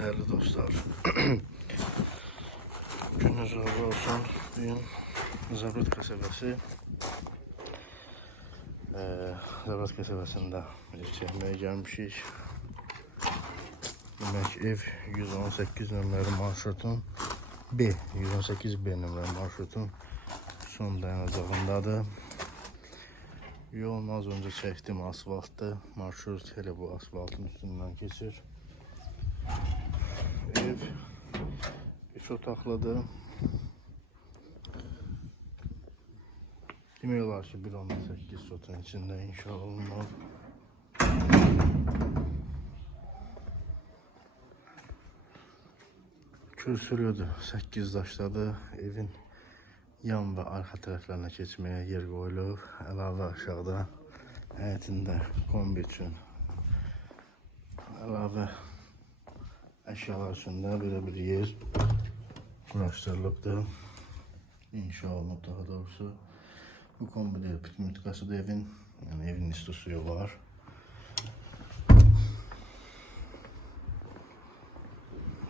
değerli dostlar. Gününüz razı olsun. Bugün Zabrat kasabası. Ee, Zabrat kasabasında çekmeye gelmişiz. Demek ev 118 numaralı marşrutun B, 118 B numaralı marşrutun son dayanacağındadır. Yolun az önce çektim asfaltı. Marşrut hele bu asfaltın üstünden geçir. Ev üç otaklıdır. Demək olar ki, 1.8 sotun içində inşa olunur. Kürsülüdür, 8 daşdadır. Evin yan və arxa tərəflərinə keçməyə yer qoyulub. Əlavə aşağıda həyətində kombi üçün əlavə üçün də belə bir yer quraşdırılıbdır. İnşa olunub daha doğrusu. Bu kombidə pneumatikası da evin, yəni evin isti suyu var.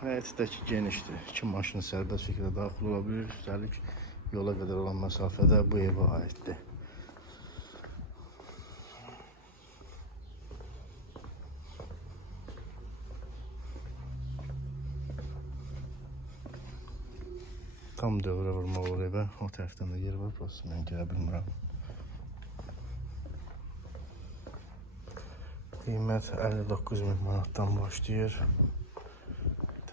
Həyətdəki genişdir. İki maşın sərbəst şəkildə daxil ola bilir. Yola qədər olan məsafədə bu evə aiddir. Tam dövrə vurmaq olur evə. O tərəfdən də yer var. Burası mən gələ bilmirəm. Qiymət 59 min manatdan başlayır.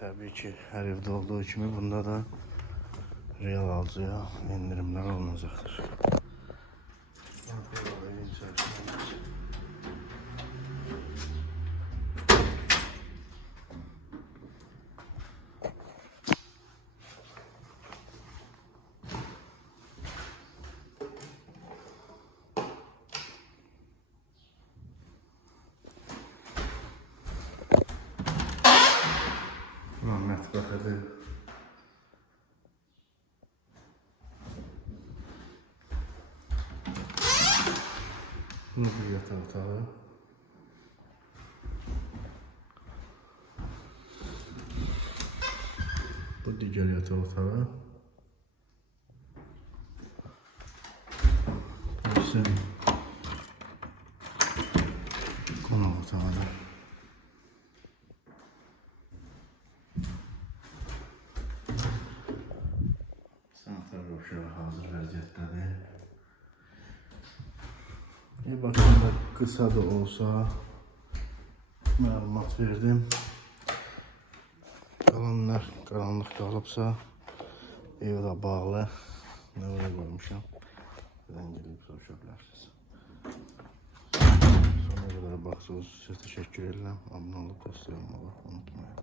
Təbii ki, hər evdə olduğu kimi bunda da real alıcıya endirimlər olunacaqdır. Evin içərisində. Ulan mətbəxədir. Bu bir yataq otağı. Bu digər yataq otağı. Burası qonaq otağıdır. Sanitar uşağı hazır vəziyyətdədir. Ev haqqında qısa da olsa məlumat verdim. Qalanlar qaranlıq qalıbsa ev də bağlı. Nə oraya qoymuşam. Buradan gelip soruşa bilərsiniz. Sonuna qədər baxsınız. Sizə təşəkkür edirəm. Abunə olub dəstək olmağı unutmayın.